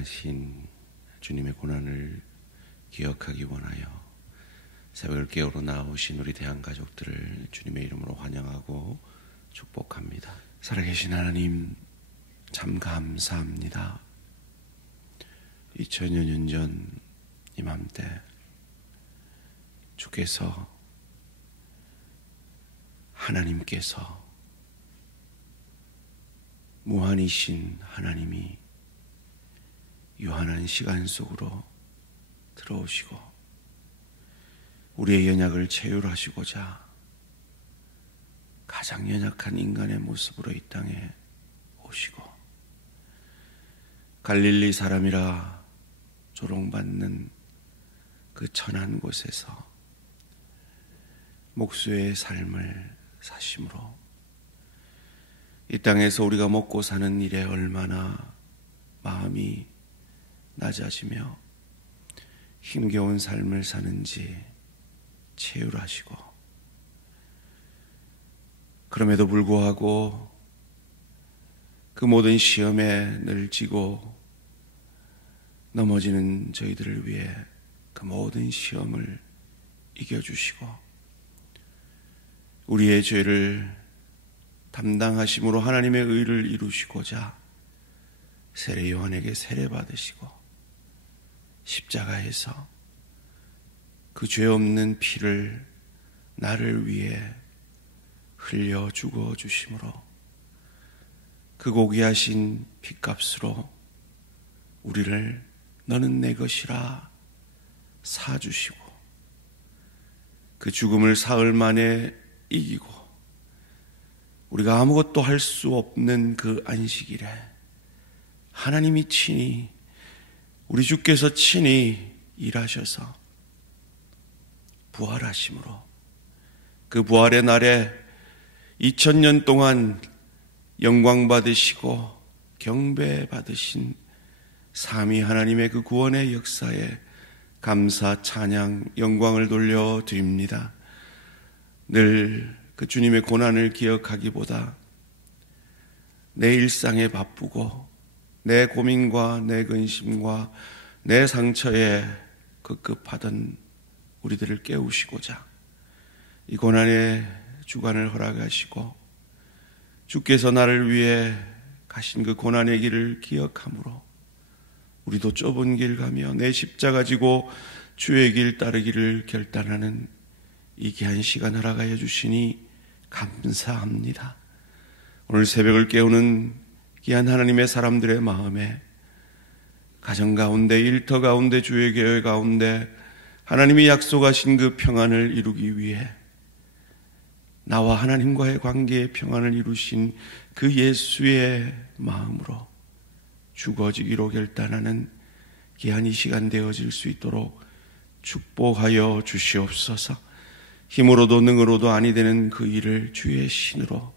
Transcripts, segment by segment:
당하신 주님의 고난을 기억하기 원하여 새벽을 깨우러 나오신 우리 대한가족들을 주님의 이름으로 환영하고 축복합니다. 살아계신 하나님, 참 감사합니다. 2000여 년 전 이맘때 하나님께서 무한이신 하나님이 유한한 시간 속으로 들어오시고 우리의 연약을 체휼하시고자 가장 연약한 인간의 모습으로 이 땅에 오시고 갈릴리 사람이라 조롱받는 그 천한 곳에서 목수의 삶을 사심으로 이 땅에서 우리가 먹고 사는 일에 얼마나 마음이 낮아지며 힘겨운 삶을 사는지 체휼하시고, 그럼에도 불구하고 그 모든 시험에 늘 지고 넘어지는 저희들을 위해 그 모든 시험을 이겨주시고 우리의 죄를 담당하심으로 하나님의 의를 이루시고자 세례 요한에게 세례받으시고 십자가에서 그 죄 없는 피를 나를 위해 흘려 죽어 주심으로 그 고귀하신 핏값으로 우리를 너는 내 것이라 사주시고 그 죽음을 사흘 만에 이기고 우리가 아무것도 할 수 없는 그 안식일에 하나님이 친히 우리 주께서 친히 일하셔서 부활하심으로 그 부활의 날에 2000년 동안 영광 받으시고 경배 받으신 삼위 하나님의 그 구원의 역사에 감사, 찬양, 영광을 돌려드립니다. 늘 그 주님의 고난을 기억하기보다 내 일상에 바쁘고 내 고민과 내 근심과 내 상처에 급급하던 우리들을 깨우시고자 이 고난의 주간을 허락하시고 주께서 나를 위해 가신 그 고난의 길을 기억함으로 우리도 좁은 길 가며 내 십자가 지고 주의 길 따르기를 결단하는 이 귀한 시간 허락하여 주시니 감사합니다. 오늘 새벽을 깨우는 귀한 하나님의 사람들의 마음에 가정 가운데, 일터 가운데, 주의 교회 가운데 하나님이 약속하신 그 평안을 이루기 위해 나와 하나님과의 관계의 평안을 이루신 그 예수의 마음으로 죽어지기로 결단하는 귀한 이 시간 되어질 수 있도록 축복하여 주시옵소서. 힘으로도 능으로도 아니 되는 그 일을 주의 신으로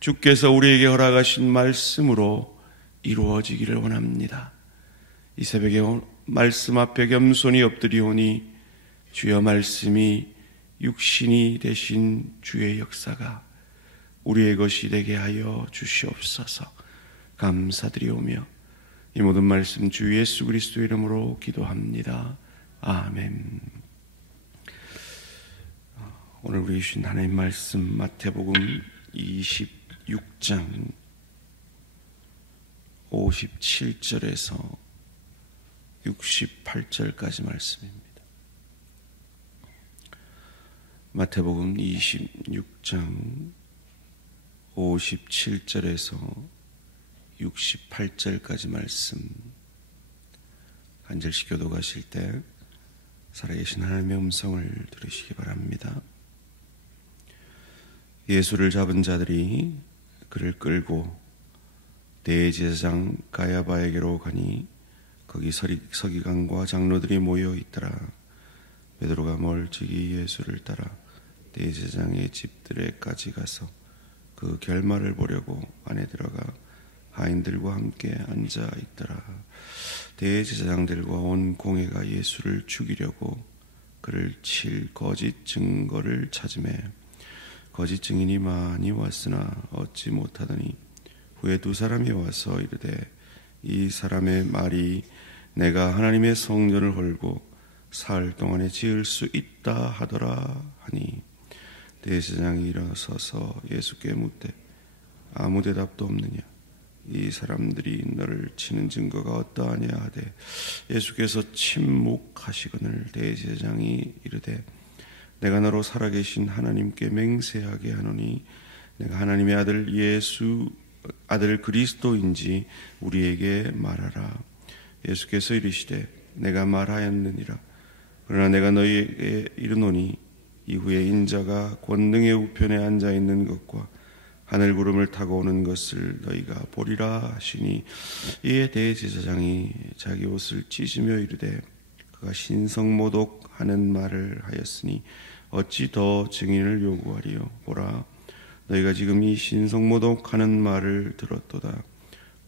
주께서 우리에게 허락하신 말씀으로 이루어지기를 원합니다. 이 새벽에 말씀 앞에 겸손히 엎드리오니 주여 말씀이 육신이 되신 주의 역사가 우리의 것이 되게 하여 주시옵소서. 감사드리오며 이 모든 말씀 주 예수 그리스도 이름으로 기도합니다. 아멘. 오늘 우리 주신 하나님 말씀 마태복음 26장 57절에서 68절까지 말씀입니다. 마태복음 26장 57절에서 68절까지 말씀, 한 절씩 교독하실 때 살아계신 하나님의 음성을 들으시기 바랍니다. 예수를 잡은 자들이 그를 끌고 대제사장 가야바에게로 가니 거기 서기관과 장로들이 모여 있더라. 베드로가 멀찍이 예수를 따라 대제사장의 집들에까지 가서 그 결말을 보려고 안에 들어가 하인들과 함께 앉아 있더라. 대제사장들과 온 공회가 예수를 죽이려고 그를 칠 거짓 증거를 찾으매 거짓 증인이 많이 왔으나 얻지 못하더니 후에 두 사람이 와서 이르되 이 사람의 말이 내가 하나님의 성전을 헐고 사흘 동안에 지을 수 있다 하더라 하니 대제사장이 일어서서 예수께 묻되 아무 대답도 없느냐? 이 사람들이 너를 치는 증거가 어떠하냐 하되 예수께서 침묵하시거늘 대제사장이 이르되 내가 너로 살아계신 하나님께 맹세하게 하노니 내가 하나님의 아들 예수 아들 그리스도인지 우리에게 말하라. 예수께서 이르시되 내가 말하였느니라. 그러나 내가 너희에게 이르노니 이후에 인자가 권능의 우편에 앉아 있는 것과 하늘 구름을 타고 오는 것을 너희가 보리라 하시니 이에 대제사장이 자기 옷을 찢으며 이르되 그가 신성모독하는 말을 하였으니 어찌 더 증인을 요구하리요. 보라, 너희가 지금 이 신성모독하는 말을 들었도다.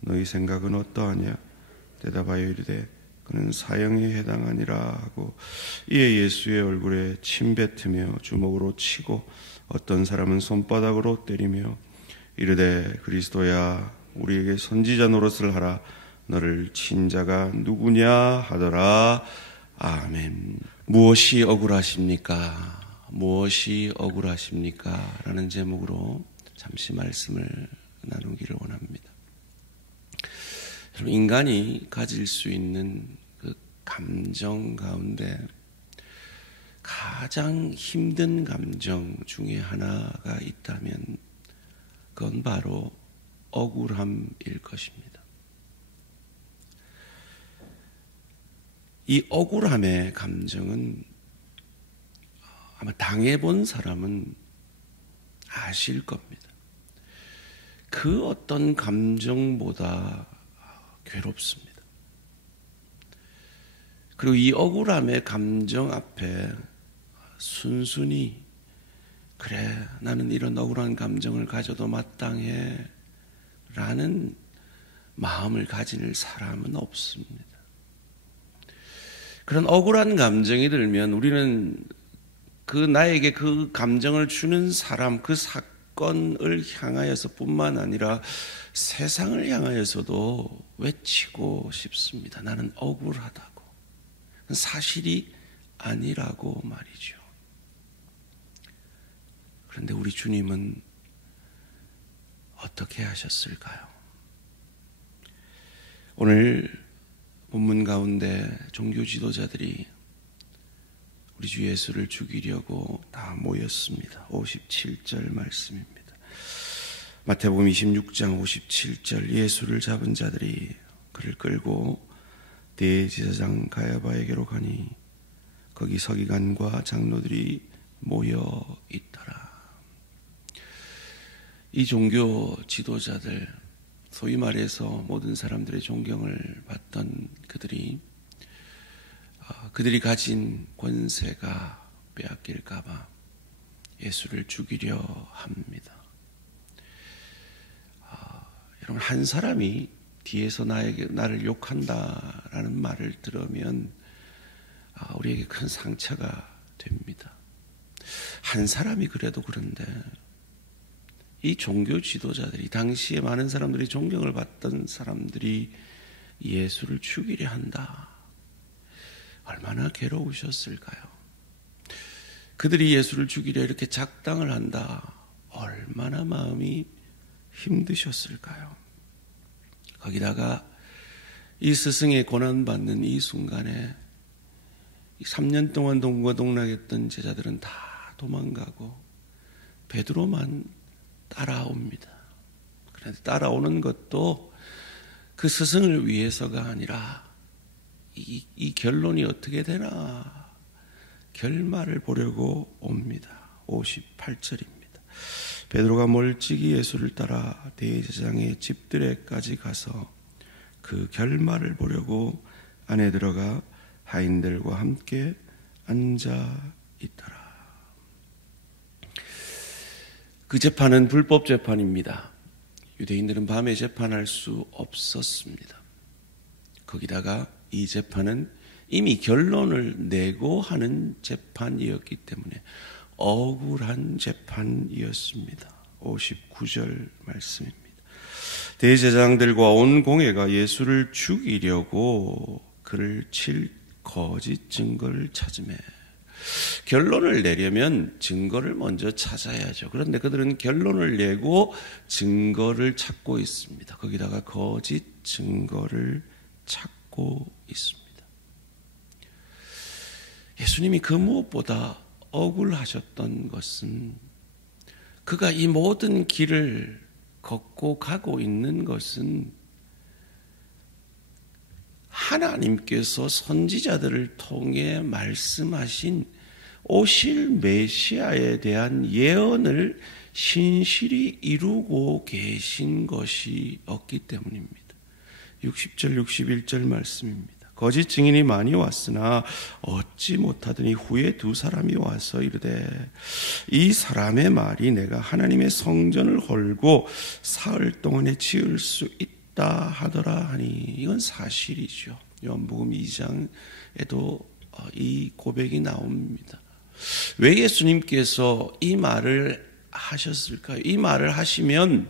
너희 생각은 어떠하냐? 대답하여 이르되 그는 사형에 해당하니라 하고 이에 예수의 얼굴에 침 뱉으며 주먹으로 치고 어떤 사람은 손바닥으로 때리며 이르되 그리스도야 우리에게 선지자 노릇을 하라. 너를 친 자가 누구냐 하더라. 아멘. 무엇이 억울하십니까? 무엇이 억울하십니까? 라는 제목으로 잠시 말씀을 나누기를 원합니다. 여러분, 인간이 가질 수 있는 그 감정 가운데 가장 힘든 감정 중에 하나가 있다면 그건 바로 억울함일 것입니다. 이 억울함의 감정은 아마 당해본 사람은 아실 겁니다. 그 어떤 감정보다 괴롭습니다. 그리고 이 억울함의 감정 앞에 순순히 그래 나는 이런 억울한 감정을 가져도 마땅해 라는 마음을 가질 사람은 없습니다. 그런 억울한 감정이 들면 우리는 나에게 그 감정을 주는 사람, 그 사건을 향하여서 뿐만 아니라 세상을 향하여서도 외치고 싶습니다. 나는 억울하다고. 사실이 아니라고 말이죠. 그런데 우리 주님은 어떻게 하셨을까요? 오늘 본문 가운데 종교 지도자들이 우리 주 예수를 죽이려고 다 모였습니다. 57절 말씀입니다. 마태복음 26장 57절 예수를 잡은 자들이 그를 끌고 대제사장 가야바에게로 가니 거기 서기관과 장로들이 모여 있더라. 이 종교 지도자들, 소위 말해서 모든 사람들의 존경을 받던 그들이 가진 권세가 빼앗길까 봐 예수를 죽이려 합니다. 여러분, 한 사람이 뒤에서 나를 욕한다라는 말을 들으면 우리에게 큰 상처가 됩니다. 한 사람이 그래도 그런데 이 종교 지도자들이, 당시에 많은 사람들이 존경을 받던 사람들이 예수를 죽이려 한다. 얼마나 괴로우셨을까요? 그들이 예수를 죽이려 이렇게 작당을 한다. 얼마나 마음이 힘드셨을까요? 거기다가 이 스승의 고난받는 이 순간에 3년 동안 동거동락했던 제자들은 다 도망가고 베드로만 따라옵니다. 그런데 따라오는 것도 그 스승을 위해서가 아니라 이 결론이 어떻게 되나 결말을 보려고 옵니다. 58절입니다. 베드로가 멀찍이 예수를 따라 대제사장의 집들에까지 가서 그 결말을 보려고 안에 들어가 하인들과 함께 앉아 있더라. 그 재판은 불법 재판입니다. 유대인들은 밤에 재판할 수 없었습니다. 거기다가 이 재판은 이미 결론을 내고 하는 재판이었기 때문에 억울한 재판이었습니다. 59절 말씀입니다. 대제사장들과 온 공회가 예수를 죽이려고 그를 칠 거짓 증거를 찾으매. 결론을 내려면 증거를 먼저 찾아야죠. 그런데 그들은 결론을 내고 증거를 찾고 있습니다. 거기다가 거짓 증거를 찾고 있습니다. 예수님이 그 무엇보다 억울하셨던 것은 그가 이 모든 길을 걷고 가고 있는 것은 하나님께서 선지자들을 통해 말씀하신 오실 메시아에 대한 예언을 신실히 이루고 계신 것이 없기 때문입니다. 60절 61절 말씀입니다. 거짓 증인이 많이 왔으나 얻지 못하더니 후에 두 사람이 와서 이르되 이 사람의 말이 내가 하나님의 성전을 헐고 사흘 동안에 지을 수 있다 하더라 하니, 이건 사실이죠. 요한복음 2장에도 이 고백이 나옵니다. 왜 예수님께서 이 말을 하셨을까요? 이 말을 하시면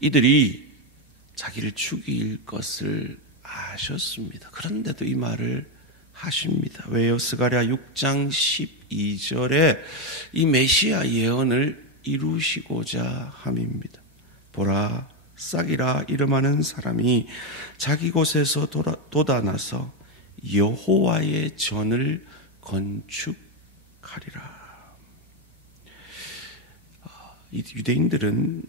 이들이 자기를 죽일 것을 아셨습니다. 그런데도 이 말을 하십니다. 왜요? 스가랴 6장 12절에 이 메시아 예언을 이루시고자 함입니다. 보라, 싹이라 이름하는 사람이 자기 곳에서 돋아나서 여호와의 전을 건축하리라. 유대인들은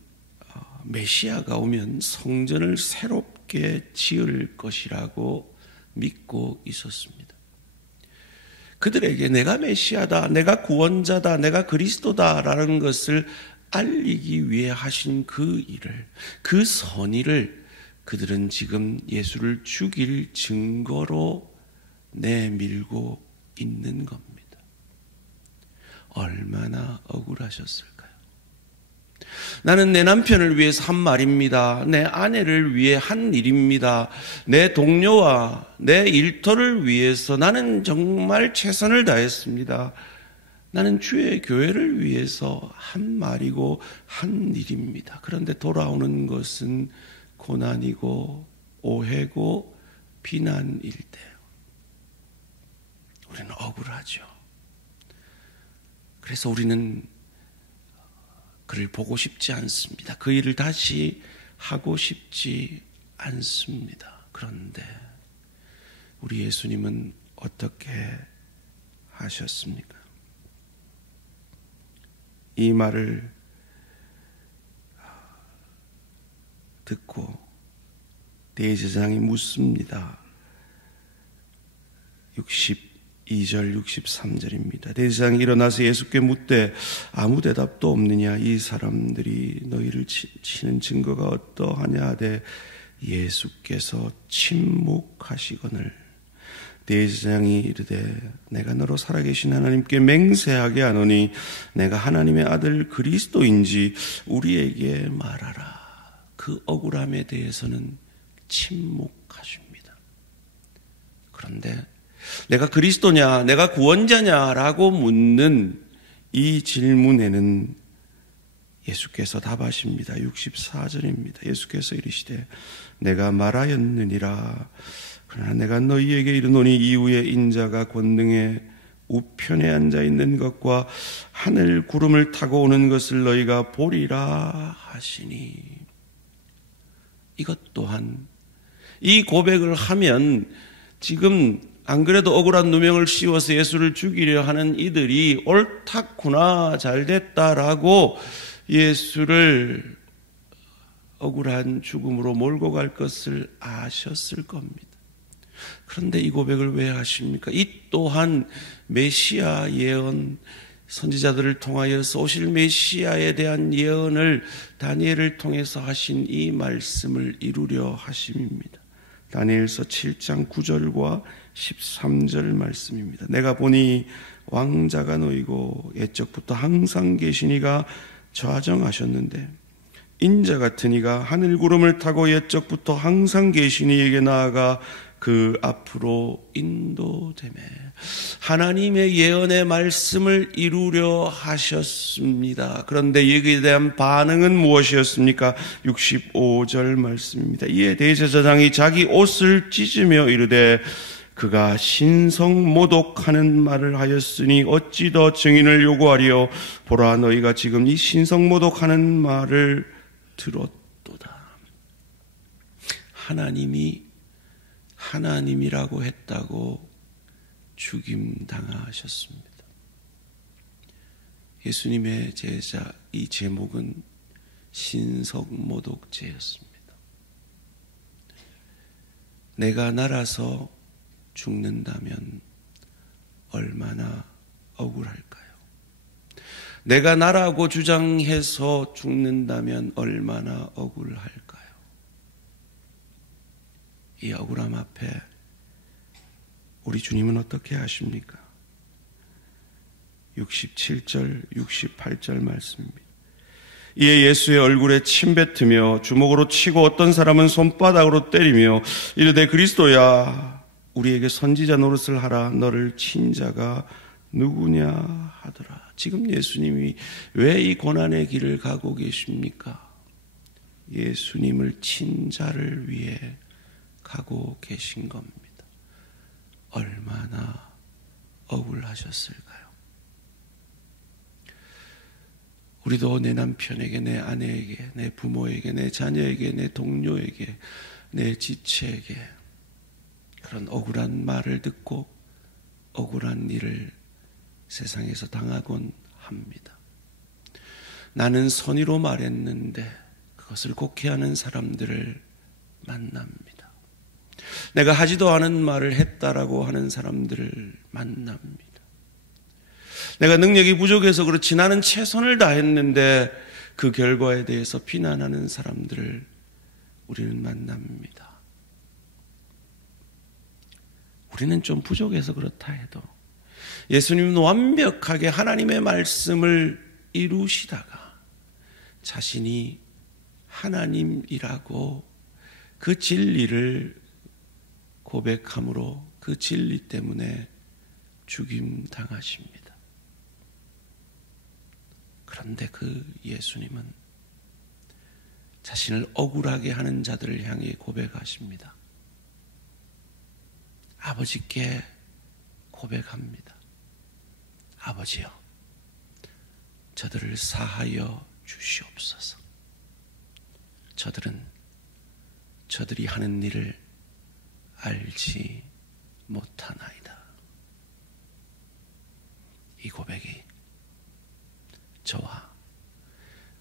메시아가 오면 성전을 새롭게 지을 것이라고 믿고 있었습니다. 그들에게 내가 메시아다, 내가 구원자다, 내가 그리스도다라는 것을 알리기 위해 하신 그 일을, 그 선의를 그들은 지금 예수를 죽일 증거로 내밀고 있는 겁니다. 얼마나 억울하셨을까요? 나는 내 남편을 위해서 한 말입니다. 내 아내를 위해 한 일입니다. 내 동료와 내 일터를 위해서 나는 정말 최선을 다했습니다. 나는 주의 교회를 위해서 한 말이고 한 일입니다. 그런데 돌아오는 것은 고난이고 오해고 비난일 때 우리는 억울하죠. 그래서 우리는 그를 보고 싶지 않습니다. 그 일을 다시 하고 싶지 않습니다. 그런데 우리 예수님은 어떻게 하셨습니까? 이 말을 듣고 대제사장이 묻습니다. 62절 63절입니다. 대제사장이 일어나서 예수께 묻되 아무 대답도 없느냐, 이 사람들이 너희를 치는 증거가 어떠하냐 하되 예수께서 침묵하시거늘 대제사장이 이르되 내가 너로 살아계신 하나님께 맹세하게 하노니 내가 하나님의 아들 그리스도인지 우리에게 말하라. 그 억울함에 대해서는 침묵하십니다. 그런데 내가 그리스도냐, 내가 구원자냐라고 묻는 이 질문에는 예수께서 답하십니다. 64절입니다. 예수께서 이르시되 내가 말하였느니라. 그러나 내가 너희에게 이르노니 이후에 인자가 권능의 우편에 앉아있는 것과 하늘 구름을 타고 오는 것을 너희가 보리라 하시니. 이것 또한 이 고백을 하면 지금 안 그래도 억울한 누명을 씌워서 예수를 죽이려 하는 이들이 옳다구나, 잘됐다라고 예수를 억울한 죽음으로 몰고 갈 것을 아셨을 겁니다. 그런데 이 고백을 왜 하십니까? 이 또한 메시아 예언, 선지자들을 통하여서 오실 메시아에 대한 예언을 다니엘을 통해서 하신 이 말씀을 이루려 하심입니다. 다니엘서 7장 9절과 13절 말씀입니다. 내가 보니 왕자가 놓이고 옛적부터 항상 계신 이가 좌정하셨는데 인자 같은 이가 하늘 구름을 타고 옛적부터 항상 계신 이에게 나아가 그 앞으로 인도되매 하나님의 예언의 말씀을 이루려 하셨습니다. 그런데 여기에 대한 반응은 무엇이었습니까? 65절 말씀입니다. 이에 대제사장이 자기 옷을 찢으며 이르되 그가 신성모독하는 말을 하였으니 어찌 더 증인을 요구하리요? 보라, 너희가 지금 이 신성모독하는 말을 들었도다. 하나님이 하나님이라고 했다고 죽임당하셨습니다. 예수님의 제자, 이 제목은 신성모독죄였습니다. 내가 날아서 죽는다면 얼마나 억울할까요? 내가 나라고 주장해서 죽는다면 얼마나 억울할까요? 이 억울함 앞에 우리 주님은 어떻게 하십니까? 67절, 68절 말씀입니다. 이에 예수의 얼굴에 침 뱉으며 주먹으로 치고 어떤 사람은 손바닥으로 때리며 이르되 그리스도야 우리에게 선지자 노릇을 하라. 너를 친 자가 누구냐 하더라. 지금 예수님이 왜 이 고난의 길을 가고 계십니까? 예수님을 친 자를 위해 가고 계신 겁니다. 얼마나 억울하셨을까요? 우리도 내 남편에게, 내 아내에게, 내 부모에게, 내 자녀에게, 내 동료에게, 내 지체에게 그런 억울한 말을 듣고 억울한 일을 세상에서 당하곤 합니다. 나는 선의로 말했는데 그것을 곡해하는 사람들을 만납니다. 내가 하지도 않은 말을 했다라고 하는 사람들을 만납니다. 내가 능력이 부족해서 그렇지 나는 최선을 다했는데 그 결과에 대해서 비난하는 사람들을 우리는 만납니다. 우리는 좀 부족해서 그렇다 해도 예수님은 완벽하게 하나님의 말씀을 이루시다가 자신이 하나님이라고 그 진리를 고백함으로 그 진리 때문에 죽임당하십니다. 그런데 그 예수님은 자신을 억울하게 하는 자들을 향해 고백하십니다. 아버지께 고백합니다. 아버지여, 저들을 사하여 주시옵소서. 저들이 하는 일을 알지 못하나이다. 이 고백이 저와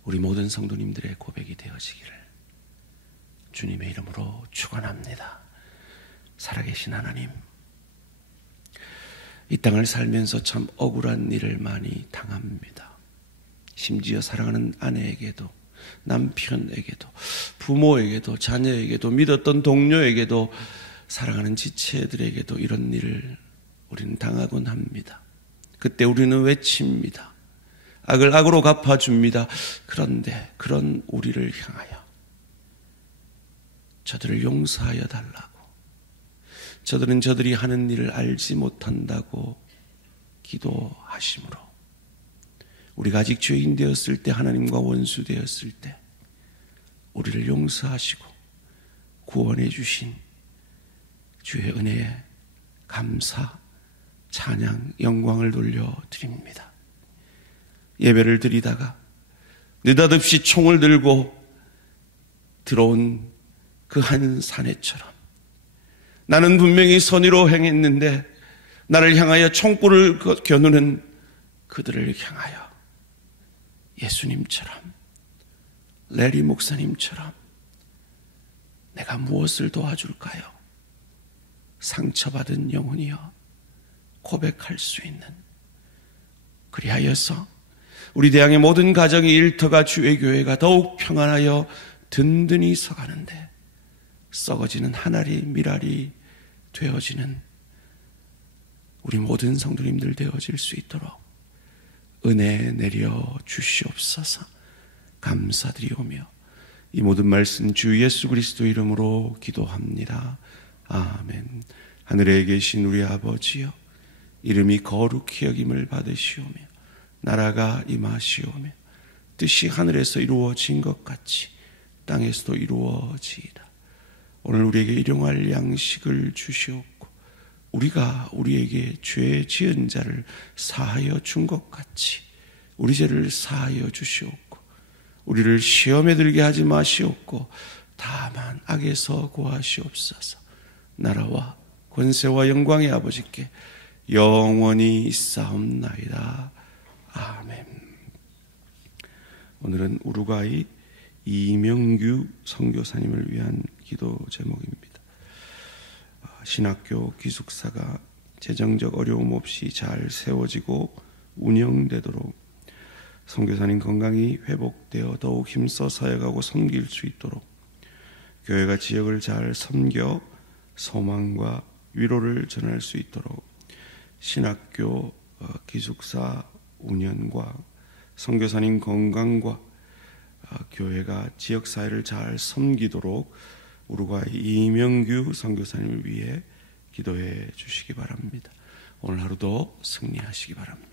우리 모든 성도님들의 고백이 되어지기를 주님의 이름으로 축원합니다. 살아계신 하나님, 이 땅을 살면서 참 억울한 일을 많이 당합니다. 심지어 사랑하는 아내에게도, 남편에게도, 부모에게도, 자녀에게도, 믿었던 동료에게도, 사랑하는 지체들에게도 이런 일을 우리는 당하곤 합니다. 그때 우리는 외칩니다. 악을 악으로 갚아줍니다. 그런데 그런 우리를 향하여 저들을 용서하여 달라고, 저들은 저들이 하는 일을 알지 못한다고 기도하심으로 우리가 아직 죄인 되었을 때, 하나님과 원수 되었을 때 우리를 용서하시고 구원해 주신 주의 은혜에 감사, 찬양, 영광을 돌려드립니다. 예배를 드리다가 느닷없이 총을 들고 들어온 그 한 사내처럼 나는 분명히 선의로 행했는데 나를 향하여 총구를 겨누는 그들을 향하여 예수님처럼, 레리 목사님처럼 내가 무엇을 도와줄까요? 상처받은 영혼이여 고백할 수 있는, 그리하여서 우리 대항의 모든 가정의 일터가, 주의 교회가 더욱 평안하여 든든히 서가는데 썩어지는 한 알이 밀알이 되어지는 우리 모든 성도님들 되어질 수 있도록 은혜 내려 주시옵소서. 감사드리오며 이 모든 말씀 주 예수 그리스도 이름으로 기도합니다. 아멘. 하늘에 계신 우리 아버지여, 이름이 거룩히 여김을 받으시오며 나라가 임하시오며 뜻이 하늘에서 이루어진 것 같이 땅에서도 이루어지이다. 오늘 우리에게 일용할 양식을 주시옵고 우리가 우리에게 죄 지은 자를 사하여 준 것 같이 우리 죄를 사하여 주시옵고 우리를 시험에 들게 하지 마시옵고 다만 악에서 구하시옵소서. 나라와 권세와 영광의 아버지께 영원히 있사옵나이다. 아멘. 오늘은 우루과이 이명규 선교사님을 위한 기도 제목입니다. 신학교 기숙사가 재정적 어려움 없이 잘 세워지고 운영되도록 선교사님 건강이 회복되어 더욱 힘써 사역하고 섬길 수 있도록 교회가 지역을 잘 섬겨 소망과 위로를 전할 수 있도록 신학교 기숙사 운영과 선교사님 건강과 교회가 지역사회를 잘 섬기도록 우루과이 이명규 선교사님을 위해 기도해 주시기 바랍니다. 오늘 하루도 승리하시기 바랍니다.